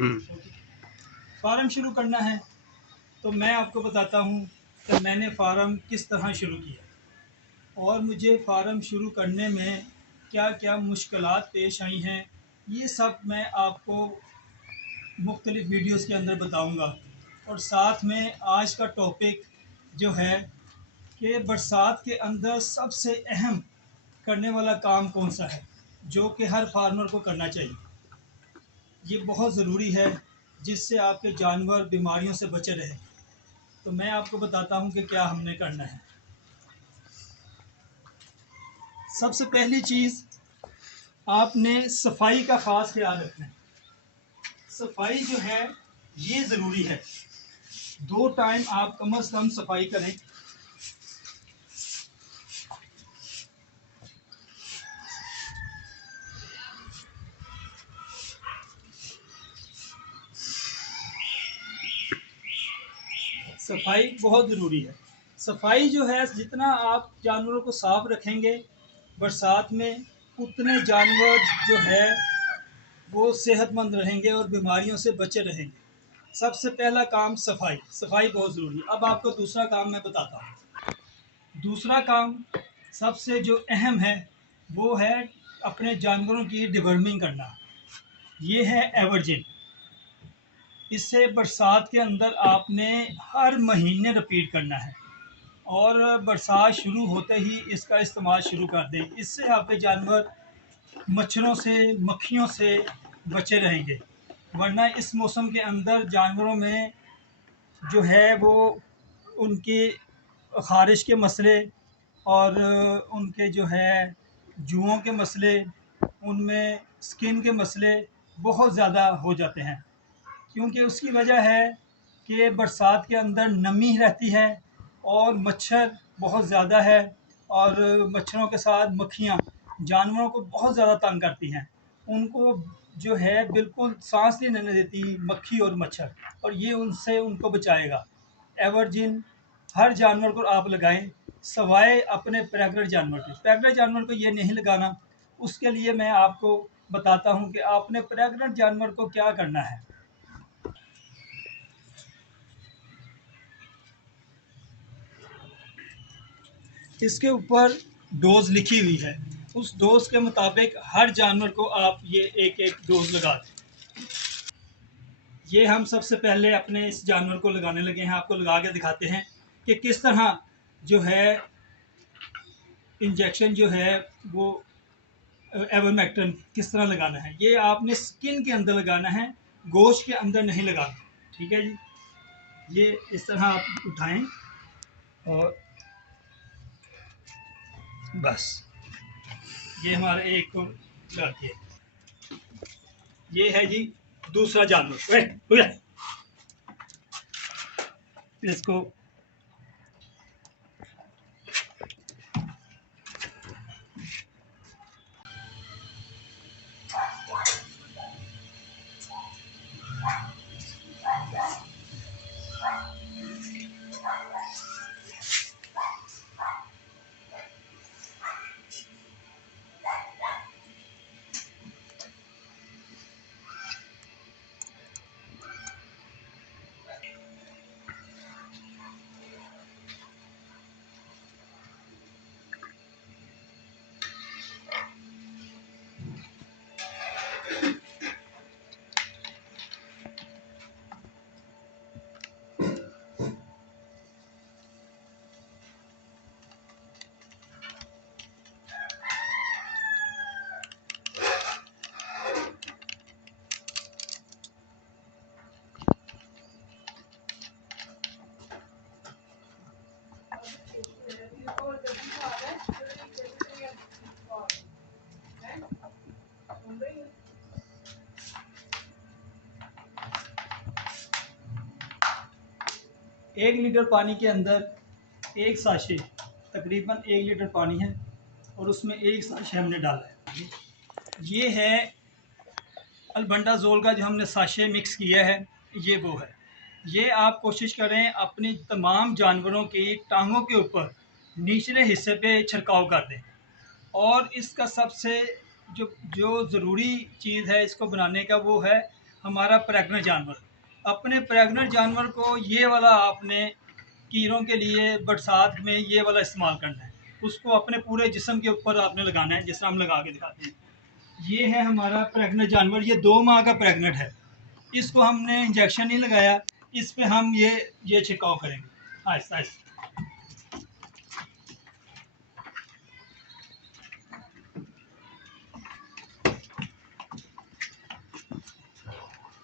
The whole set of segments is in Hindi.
फार्म शुरू करना है तो मैं आपको बताता हूँ कि मैंने फ़ार्म किस तरह शुरू किया और मुझे फ़ार्म शुरू करने में क्या क्या मुश्किलात पेश आई हैं, ये सब मैं आपको मुख्तलिफ़ वीडियोस के अंदर बताऊंगा। और साथ में आज का टॉपिक जो है कि बरसात के अंदर सबसे अहम करने वाला काम कौन सा है, जो कि हर फार्मर को करना चाहिए। ये बहुत ज़रूरी है जिससे आपके जानवर बीमारियों से बचे रहें। तो मैं आपको बताता हूँ कि क्या हमने करना है। सबसे पहली चीज़, आपने सफाई का ख़ास ख्याल रखना है। सफाई जो है ये ज़रूरी है, 2 टाइम आप कम से कम सफाई करें। सफाई बहुत ज़रूरी है। सफाई जो है, जितना आप जानवरों को साफ रखेंगे बरसात में, उतने जानवर जो है वो सेहतमंद रहेंगे और बीमारियों से बचे रहेंगे। सबसे पहला काम सफाई, सफाई बहुत ज़रूरी है। अब आपको दूसरा काम मैं बताता हूँ। दूसरा काम सबसे जो अहम है वो है अपने जानवरों की डिवर्मिंग करना। ये है एवर्जिन। इसे बरसात के अंदर आपने हर महीने रिपीट करना है और बरसात शुरू होते ही इसका इस्तेमाल शुरू कर दें। इससे आपके जानवर मच्छरों से, मक्खियों से बचे रहेंगे। वरना इस मौसम के अंदर जानवरों में जो है वो उनकी ख़ारिश के मसले और उनके जो है जुओं के मसले, उनमें स्किन के मसले बहुत ज़्यादा हो जाते हैं। क्योंकि उसकी वजह है कि बरसात के अंदर नमी रहती है और मच्छर बहुत ज़्यादा है, और मच्छरों के साथ मक्खियाँ जानवरों को बहुत ज़्यादा तंग करती हैं। उनको जो है बिल्कुल सांस नहीं लेने देती मक्खी और मच्छर, और ये उनसे उनको बचाएगा। एवर्जिन हर जानवर को आप लगाएं, सवाए अपने प्रेग्नेंट जानवर के। प्रेग्नेंट जानवर को ये नहीं लगाना। उसके लिए मैं आपको बताता हूँ कि आपने प्रेग्नेंट जानवर को क्या करना है। इसके ऊपर डोज लिखी हुई है, उस डोज के मुताबिक हर जानवर को आप ये एक एक डोज लगा दें। ये हम सबसे पहले अपने इस जानवर को लगाने लगे हैं। आपको लगा के दिखाते हैं कि किस तरह जो है इंजेक्शन जो है वो एवर्मेक्टिन किस तरह लगाना है। ये आपने स्किन के अंदर लगाना है, गोश्त के अंदर नहीं लगाना। ठीक है जी। ये इस तरह आप उठाएं और बस ये हमारा एक को लगा दिया। ये है जी दूसरा जानवर। इसको एक लीटर पानी के अंदर एक साशे, तकरीबन 1 लीटर पानी है और उसमें एक साशे हमने डाला है। ये है अल्बेंडाजोल का जो हमने साशे मिक्स किया है, ये वो है। ये आप कोशिश करें अपनी तमाम जानवरों की टांगों के ऊपर निचले हिस्से पे छिड़काव कर दें। और इसका सबसे जो जो ज़रूरी चीज़ है इसको बनाने का, वो है हमारा प्रेग्नेंट जानवर, अपने प्रेग्नेंट जानवर को ये वाला आपने कीड़ों के लिए बरसात में ये वाला इस्तेमाल करना है। उसको अपने पूरे जिस्म के ऊपर आपने लगाना है, जिस तरह हम लगा के दिखाते हैं। ये है हमारा प्रेग्नेंट जानवर, ये 2 माह का प्रेग्नेंट है। इसको हमने इंजेक्शन नहीं लगाया, इस पे हम ये छिड़काव करेंगे आहिस्ता आहिस्ता।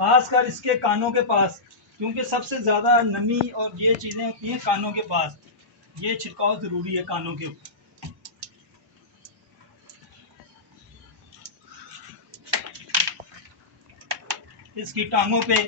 खासकर इसके कानों के पास, क्योंकि सबसे ज़्यादा नमी और ये चीज़ें होती हैं कानों के पास, ये छिड़काव ज़रूरी है कानों के ऊपर। इसकी टांगों पे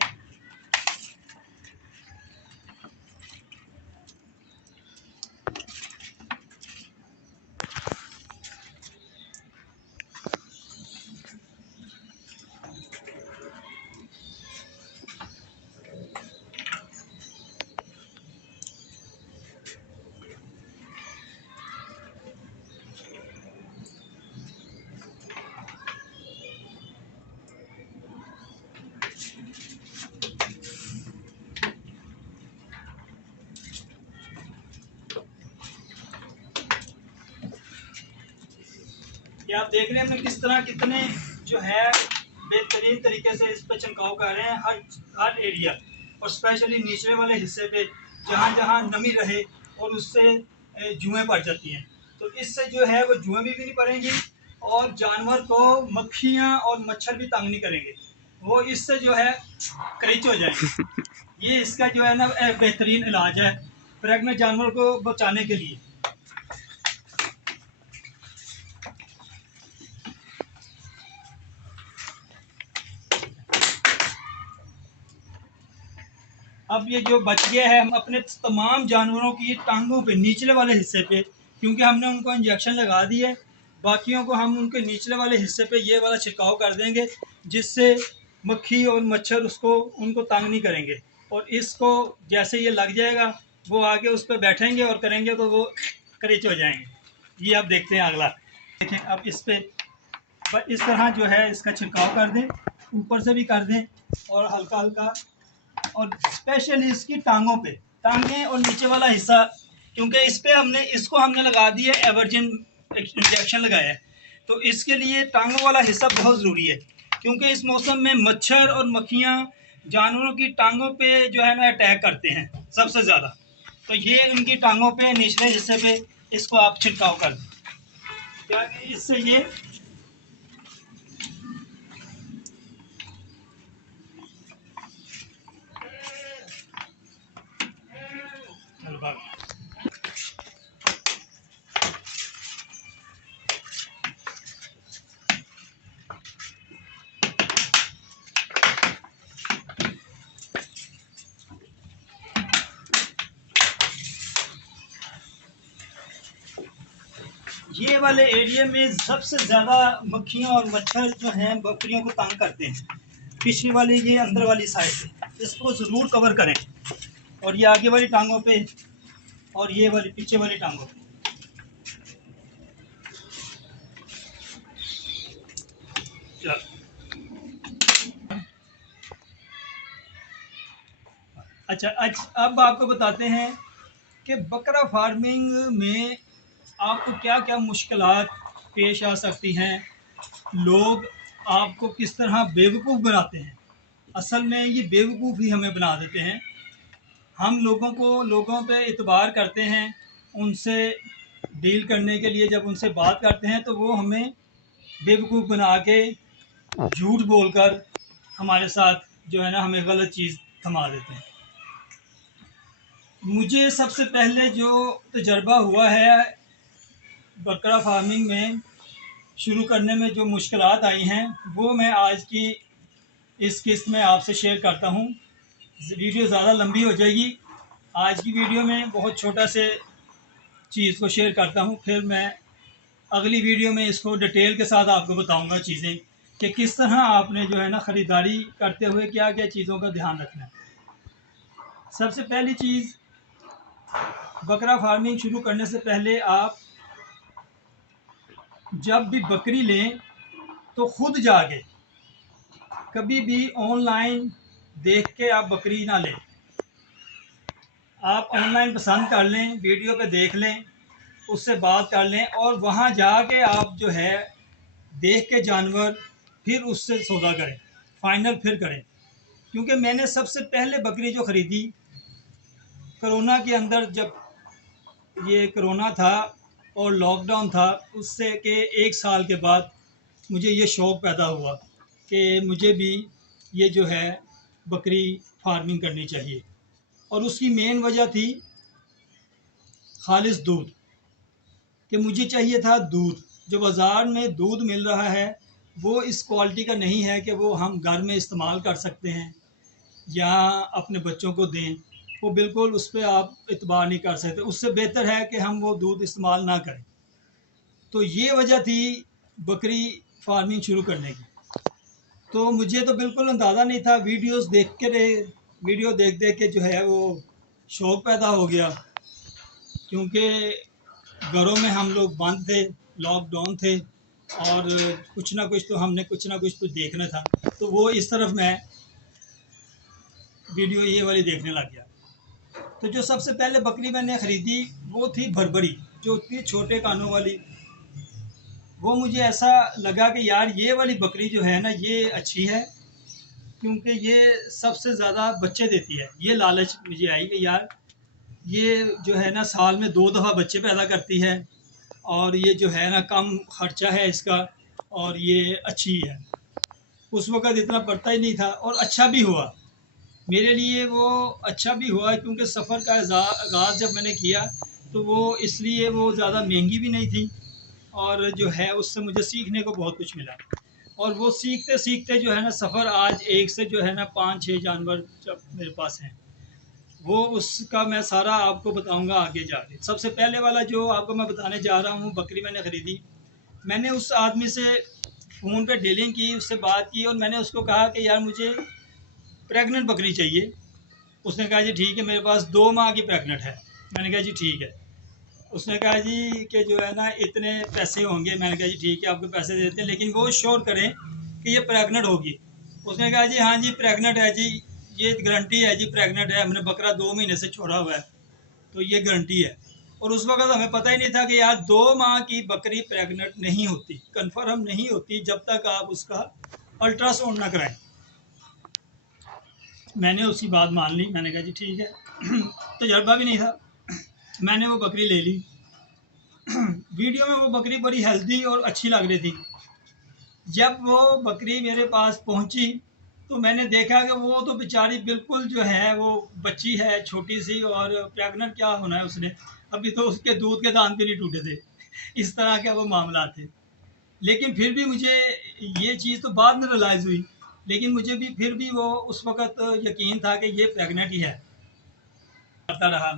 ये आप देख रहे हैं किस तरह कितने जो है बेहतरीन तरीके से इस पर छिड़काव कर रहे हैं हर एरिया, और स्पेशली निचले वाले हिस्से पे जहाँ जहाँ नमी रहे और उससे जुएँ पड़ जाती हैं। तो इससे जो है वो जुएँ भी नहीं पड़ेंगी और जानवर को मक्खियाँ और मच्छर भी तंग नहीं करेंगे, वो इससे जो है करीच हो जाएंगे। ये इसका जो है ना बेहतरीन इलाज है प्रेग्नेंट जानवर को बचाने के लिए। अब ये जो बच गया है, हम अपने तमाम जानवरों की टांगों पे निचले वाले हिस्से पे, क्योंकि हमने उनको इंजेक्शन लगा दी है, बाकियों को हम उनके निचले वाले हिस्से पे ये वाला छिड़काव कर देंगे, जिससे मक्खी और मच्छर उनको तंग नहीं करेंगे। और इसको जैसे ये लग जाएगा वो आगे उस पर बैठेंगे और करेंगे तो वो करीच हो जाएंगे। ये आप देखते हैं अगला, देखें अब इस पर इस तरह जो है इसका छिड़काव कर दें, ऊपर से भी कर दें और हल्का हल्का, और स्पेशली इसकी टांगों पे, टांगें और नीचे वाला हिस्सा, क्योंकि इस पे इसको हमने लगा दिया एवर्जिन इंजेक्शन लगाया है, तो इसके लिए टांगों वाला हिस्सा बहुत ज़रूरी है, क्योंकि इस मौसम में मच्छर और मक्खियाँ जानवरों की टांगों पे जो है ना अटैक करते हैं सबसे ज़्यादा। तो ये उनकी टांगों पे निचले हिस्से पे इसको आप छिड़काव कर दें, क्या इससे ये ये वाले एरिया में सबसे ज़्यादा मक्खियाँ और मच्छर जो हैं बकरियों को तंग करते हैं। पिछली वाली ये अंदर वाली साइड पे इसको ज़रूर कवर करें, और ये आगे वाली टांगों पे और ये वाली पीछे वाली टांगों पे। अच्छा, अब आपको बताते हैं कि बकरा फार्मिंग में आपको क्या क्या मुश्किलात पेश आ सकती हैं, लोग आपको किस तरह बेवकूफ़ बनाते हैं। असल में ये बेवकूफ़ ही हमें बना देते हैं। हम लोगों पे इतबार करते हैं, उनसे डील करने के लिए जब उनसे बात करते हैं तो वो हमें बेवकूफ़ बना के झूठ बोलकर हमारे साथ जो है ना हमें गलत चीज़ थमा देते हैं। मुझे सबसे पहले जो तजर्बा हुआ है बकरा फार्मिंग में शुरू करने में, जो मुश्किलात आई हैं वो मैं आज की इस किस्त में आपसे शेयर करता हूँ। वीडियो ज़्यादा लंबी हो जाएगी, आज की वीडियो में बहुत छोटा से चीज़ को शेयर करता हूँ, फिर मैं अगली वीडियो में इसको डिटेल के साथ आपको बताऊँगा चीज़ें कि किस तरह आपने जो है ना ख़रीदारी करते हुए क्या क्या चीज़ों का ध्यान रखना है। सबसे पहली चीज़, बकरा फार्मिंग शुरू करने से पहले आप जब भी बकरी लें तो खुद जाके कभी भी ऑनलाइन देख के आप बकरी ना लें। आप ऑनलाइन पसंद कर लें, वीडियो पे देख लें, उससे बात कर लें और वहाँ जाके आप जो है देख के जानवर फिर उससे सौदा करें, फाइनल फिर करें। क्योंकि मैंने सबसे पहले बकरी जो ख़रीदी कोरोना के अंदर, जब ये कोरोना था और लॉकडाउन था, उससे के 1 साल के बाद मुझे ये शौक़ पैदा हुआ कि मुझे भी ये जो है बकरी फार्मिंग करनी चाहिए। और उसकी मेन वजह थी खालिस दूध, कि मुझे चाहिए था दूध। जो बाज़ार में दूध मिल रहा है वो इस क्वालिटी का नहीं है कि वो हम घर में इस्तेमाल कर सकते हैं या अपने बच्चों को दें। वो बिल्कुल उस पर आप इतबार नहीं कर सकते। उससे बेहतर है कि हम वो दूध इस्तेमाल ना करें। तो ये वजह थी बकरी फार्मिंग शुरू करने की। तो मुझे तो बिल्कुल अंदाज़ा नहीं था, वीडियो देख देख के जो है वो शौक़ पैदा हो गया। क्योंकि घरों में हम लोग बंद थे, लॉकडाउन थे और कुछ ना कुछ तो देखना था। तो वो इस तरफ मैं वीडियो ये वाली देखने लग गया। तो जो सबसे पहले बकरी मैंने ख़रीदी वो थी भरभरी, जो थी छोटे कानों वाली। वो मुझे ऐसा लगा कि यार ये वाली बकरी जो है ना ये अच्छी है, क्योंकि ये सबसे ज़्यादा बच्चे देती है। ये लालच मुझे आई कि यार ये जो है ना साल में 2 दफ़ा बच्चे पैदा करती है और ये जो है ना कम ख़र्चा है इसका और ये अच्छी है। उस वक़्त इतना पड़ता ही नहीं था और अच्छा भी हुआ मेरे लिए। वो अच्छा भी हुआ क्योंकि सफ़र का आगाज़ जब मैंने किया तो वो इसलिए वो ज़्यादा महंगी भी नहीं थी और जो है उससे मुझे सीखने को बहुत कुछ मिला। और वो सीखते सीखते जो है ना सफ़र आज एक से जो है ना 5-6 जानवर जब मेरे पास हैं, वो उसका मैं सारा आपको बताऊंगा आगे जाके। सबसे पहले वाला जो आपको मैं बताने जा रहा हूँ, बकरी मैंने ख़रीदी। मैंने उस आदमी से फ़ोन पे डीलिंग की, उससे बात की और मैंने उसको कहा कि यार मुझे प्रेग्नेंट बकरी चाहिए। उसने कहा जी ठीक है, मेरे पास 2 माह की प्रेग्नेंट है। मैंने कहा जी ठीक है। उसने कहा जी कि जो है ना इतने पैसे होंगे। मैंने कहा जी ठीक है, आपको पैसे दे देते हैं, लेकिन वो श्योर करें कि ये प्रेग्नेंट होगी। उसने कहा जी हाँ जी प्रेग्नेंट है जी, ये गारंटी है जी प्रेग्नेंट है, हमने बकरा 2 महीने से छोड़ा हुआ है तो ये गारंटी है। और उस वक्त हमें पता ही नहीं था कि यार 2 माह की बकरी प्रेग्नेंट नहीं होती, कन्फर्म नहीं होती जब तक आप उसका अल्ट्रासाउंड ना कराएं। मैंने उसकी बात मान ली। मैंने कहा जी ठीक है। तजर्बा भी नहीं था, मैंने वो बकरी ले ली। वीडियो में वो बकरी बड़ी हेल्दी और अच्छी लग रही थी। जब वो बकरी मेरे पास पहुंची तो मैंने देखा कि वो तो बेचारी बिल्कुल जो है वो बच्ची है छोटी सी, और प्रेग्नेंट क्या होना है उसने, अभी तो उसके दूध के दांत भी नहीं टूटे थे। इस तरह के वो मामला थे। लेकिन फिर भी मुझे ये चीज़ तो बाद में रियलाइज़ हुई, लेकिन मुझे भी फिर भी वो उस वक़्त यकीन था कि ये प्रेग्नेंट ही है। करता रहा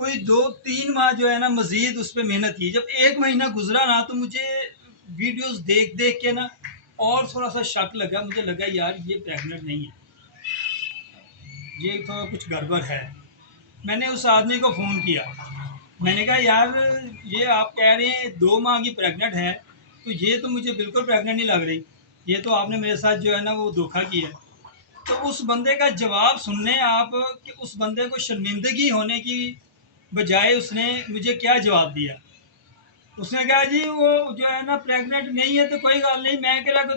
कोई 2-3 माह जो है ना मज़ीद उस पर मेहनत की। जब 1 महीना गुजरा ना तो मुझे वीडियोस देख देख के ना और थोड़ा सा शक लगा। मुझे लगा यार ये प्रेग्नेंट नहीं है, ये तो कुछ गड़बड़ है। मैंने उस आदमी को फ़ोन किया। मैंने कहा यार ये आप कह रहे हैं 2 माह की प्रेग्नेंट है, तो ये तो मुझे बिल्कुल प्रेग्नेंट नहीं लग रही, ये तो आपने मेरे साथ जो है ना वो धोखा किया। तो उस बंदे का जवाब सुनने आप, कि उस बंदे को शर्मिंदगी होने की बजाय उसने मुझे क्या जवाब दिया। उसने कहा जी वो जो है ना प्रेग्नेंट नहीं है तो कोई गल नहीं, मैं कहला तो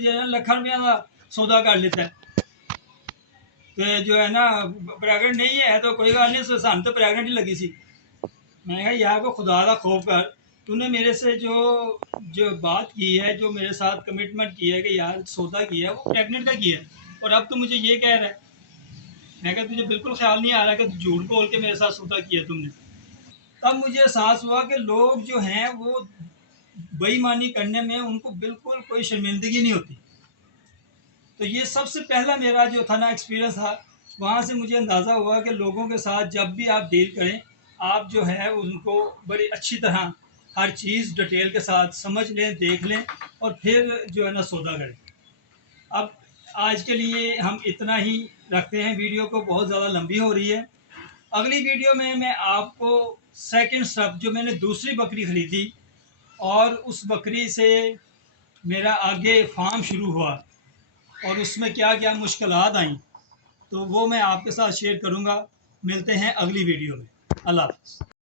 जो है लाख रुपया का सौदा कर लेता है। तो जो है ना प्रेग्नेंट नहीं है तो कोई गल नहीं, सानू तो प्रेग्नेंट ही लगी सी। मैंने कहा यार को खुदा का खौफ कर, तूने मेरे से जो जो बात की है, जो मेरे साथ कमिटमेंट की है कि यार सौदा किया है, वो प्रेग्नेंट का किया है, और अब तो मुझे ये कह रहा है। मैं कहा तुझे बिल्कुल ख्याल नहीं आ रहा कि तू झूठ बोल के मेरे साथ सौदा किया तुमने। तब मुझे एहसास हुआ कि लोग जो हैं वो बेईमानी करने में उनको बिल्कुल कोई शर्मिंदगी नहीं होती। तो ये सबसे पहला मेरा जो था ना एक्सपीरियंस था। वहाँ से मुझे अंदाज़ा हुआ कि लोगों के साथ जब भी आप डील करें, आप जो है उनको बड़ी अच्छी तरह हर चीज़ डिटेल के साथ समझ लें, देख लें और फिर जो है ना सौदा करें। अब आज के लिए हम इतना ही रखते हैं, वीडियो को बहुत ज़्यादा लंबी हो रही है। अगली वीडियो में मैं आपको सेकंड स्टेप, जो मैंने दूसरी बकरी ख़रीदी और उस बकरी से मेरा आगे फार्म शुरू हुआ, और उसमें क्या क्या मुश्किलात आई, तो वो मैं आपके साथ शेयर करूँगा। मिलते हैं अगली वीडियो में। अल्लाह हाफ़िज़।